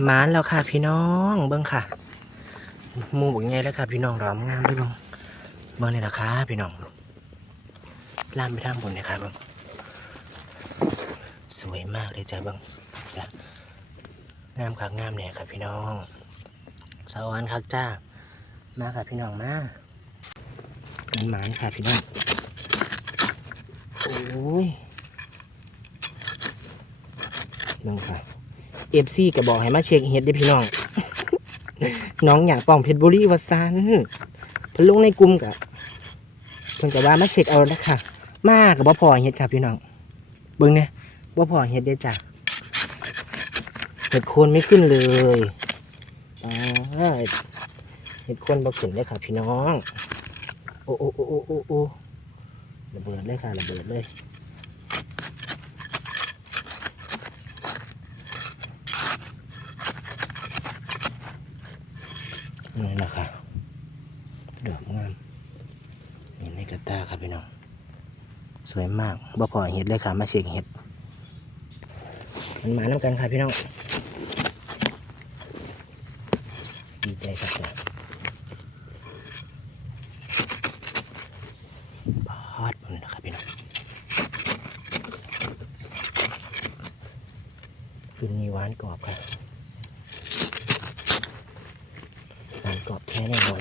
หมานแล้วค่ะพี่น้องเบิ้งค่ะมูบอกไงแล้วค่ะพี่น้องรอมงามด้วยเบิ้งเบิ้งนี่แหละค่ะพี่น้องล่ามไปท่างบนเลยค่ะเบิ้งสวยมากเลยจ้ะเบิ้งงามคักงามเนี่ยค่ะพี่น้องสวรรค์คักจ้า มาค่ะพี่น้องมาเป็นหมานค่ะพี่น้องโอ้ยเบิ้งค่ะ เอฟซีก็บอกให้มาเช็คเฮ็ดได้พี่น้อง น้องอยากป้องเพชรบุรีว่าซันพิ่นลงในกลุ่มกะเพิ่นก็ว่ามาเช็คเอาแล้วค่ะ มากับบ่พอเฮ็ดค่ะพี่น้องเบิ่งเนี่ยบ่พอเฮ็ดได้จ้ะเห็ดโคนไม่ขึ้นเลยอ่าเห็ดโคนบ่ขึ้นเลยค่ะพี่น้อง โอ้โอ้โอ้โอ้โอ้ระเบิดเลยค่ะระเบิดเลย นี่นะคะดอกงามนี่ในกระตาครับพี่น้อง สวยมากบ่พอเห็ดเลยค่ะมาเช็คเห็ด มันมาน้ำกันค่ะพี่น้อง ดีใจครับจ้ะปอดมันนะครับพี่น้องคืนนี้หวานกรอบครับ หวานกรอบแท้แน่นอน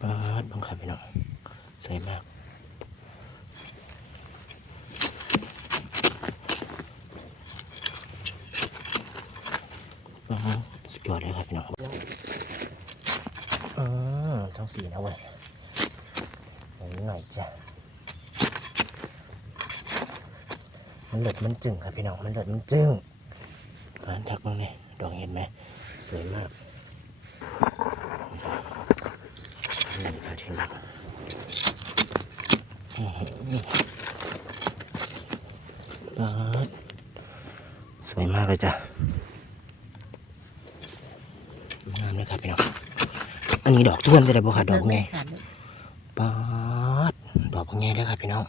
ปาดบังคับพี่น้องสวยมากปาดสุดยอดเลยครับพี่น้องอืมทั้งสี่นะเว้ยหน่อยหน่อยจ้ะ มันเหลือดมันจึงครับพี่น้อง มันเหลือดมันจึงผ่านทักบ้างเนี่ยดอกเห็นไหมสวยมากนี่ค่ะที่นี่นี่ปาดสวยมากเลยจ้ะงามเลยครับพี่น้อง อันนี้ดอกท้วนจะได้บ่ค่ะดอกไงปาดดอกไงเลยครับพี่น้อง